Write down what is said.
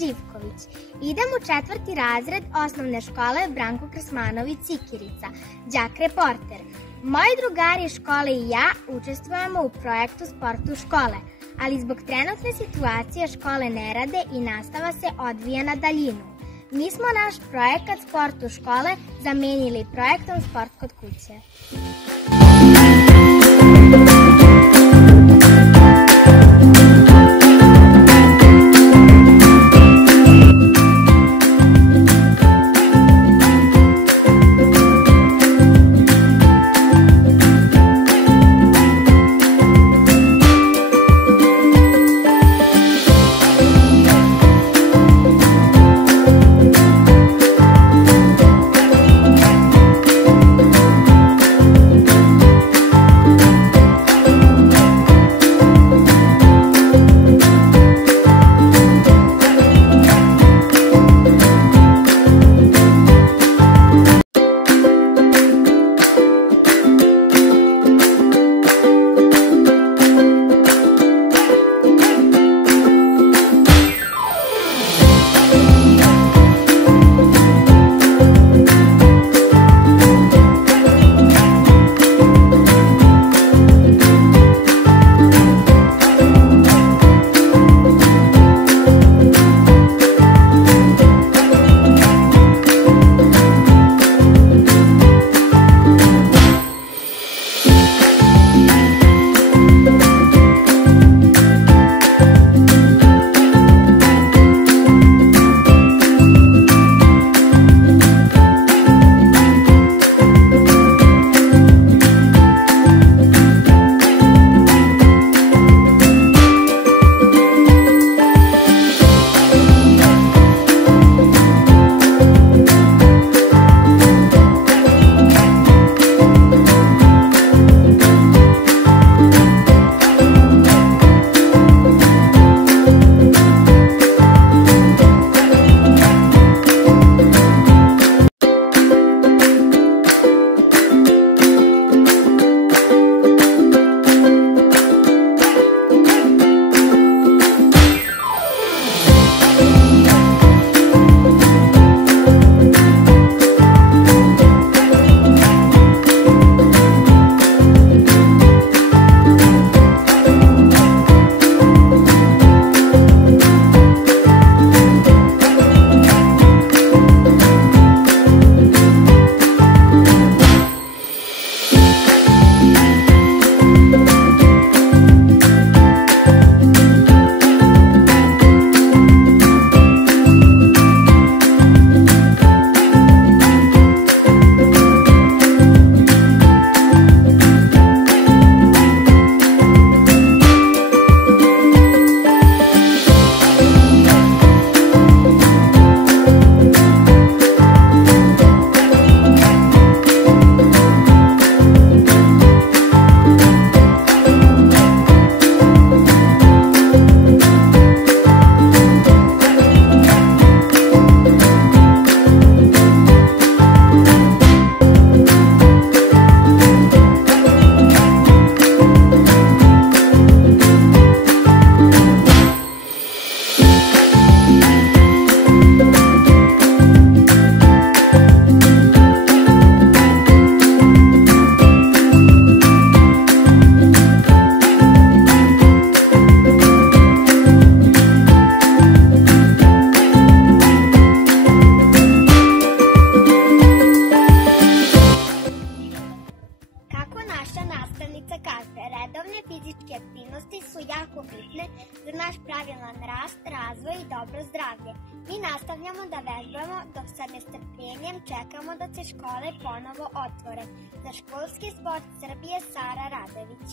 Živković. Idem u 4. razred osnovne škole Branko Krsmanović Sikirica, đak reporter. Moji drugari iz škole i ja učestvujemo u projektu Sport u škole, ali zbog trenutne situacije škole ne rade i nastava se odvija na daljinu. Mi smo naš projekat Sport u škole zamenili projektom Sport kod kuće. za naš pravilan rast, razvoj i dobro zdravlje. Mi nastavljamo da vežbamo dok sa nestrpljenjem čekamo da se škole ponovo otvore. Za školski sport Srbije Sara Radović.